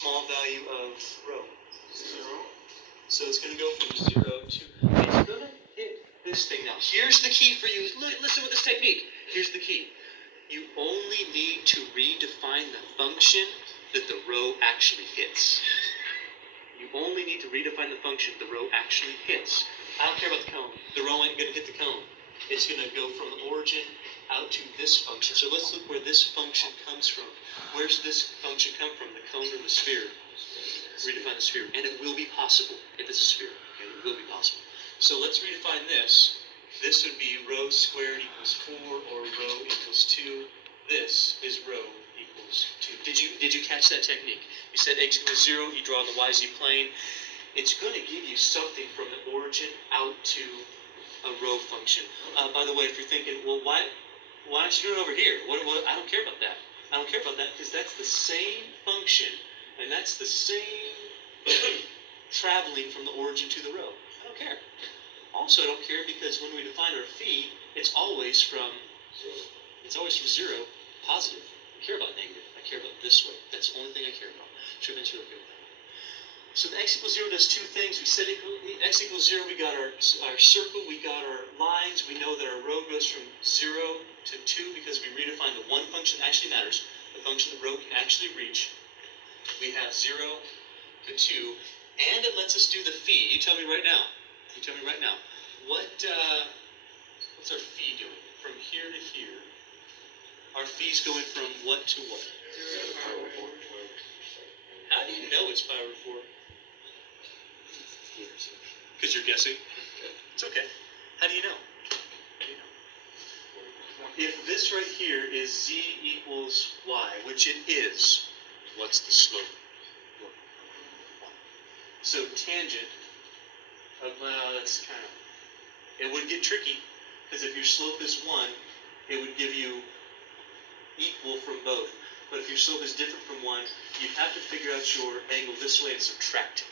small value of rho? 0. So it's going to go from 0 to, it's going to hit this thing. Now, here's the key for you. Listen with this technique. Here's the key. You only need to redefine the function that the rho actually hits. You only need to redefine the function the rho actually hits. I don't care about the cone. The rho ain't going to hit the cone. It's going to go from the origin out to this function. So let's look where this function comes from. Where's this function come from? The cone or the sphere? Redefine the sphere. And it will be possible if it's a sphere. Okay? It will be possible. So let's redefine this. This would be rho squared equals 4 or rho equals 2. This is rho equals 2. Did you catch that technique? You said x equals 0, you draw the yz plane. It's going to give you something from the origin out to a rho function. By the way, if you're thinking, well, why don't you do it over here? I don't care about that. I don't care about that because that's the same function, and that's the same traveling from the origin to the rho. I don't care. Also, I don't care because when we define our phi, it's always from 0, positive. I care about negative. I care about this way. That's the only thing I care about. Should have been okay with that. So the x equals 0 does two things. We said x equals 0, we got our circle, we got our lines. We know that our rho goes from 0 to 2 because we redefined the one function that actually matters, the function that rho can actually reach. We have 0 to 2, and it lets us do the phi. You tell me right now. What's our phi doing? From here to here. Our phi's going from what to what? 0 to pi over 4. How do you know it's pi over 4? Because you're guessing? It's okay. How do you know? If this right here is z equals y, which it is, what's the slope? So tangent of, that's kind of, it would get tricky, because if your slope is 1, it would give you equal from both. But if your slope is different from 1, you have to figure out your angle this way and subtract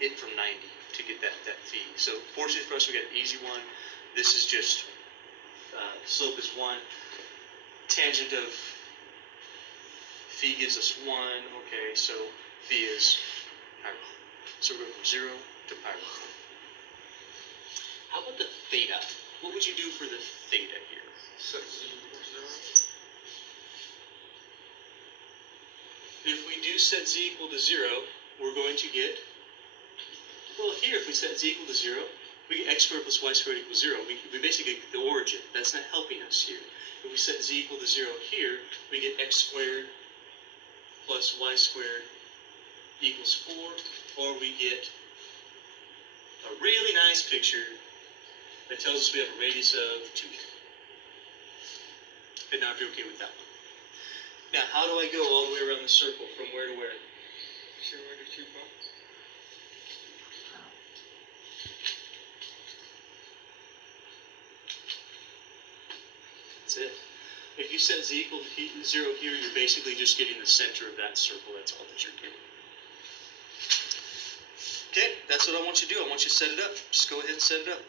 it from 90 to get that phi. So fortunately for us, we got an easy one. This is just, slope is 1. Tangent of phi gives us 1. Okay, so phi is pi. So we're going from 0 to pi. How about the theta? What would you do for the theta here? Set z equals 0. If we do set z equal to 0, we're going to get, well, here, if we set z equal to 0, we get x squared plus y squared equals 0. We basically get the origin. That's not helping us here. If we set z equal to 0 here, we get x squared plus y squared equals 4, or we get a really nice picture that tells us we have a radius of 2. And now if you're okay with that one. Now, how do I go all the way around the circle from where to where? 0 to 2 pi. That's it. If you set z equal to 0 here, you're basically just getting the center of that circle. That's all that you're getting. Okay, that's what I want you to do. I want you to set it up. Just go ahead and set it up.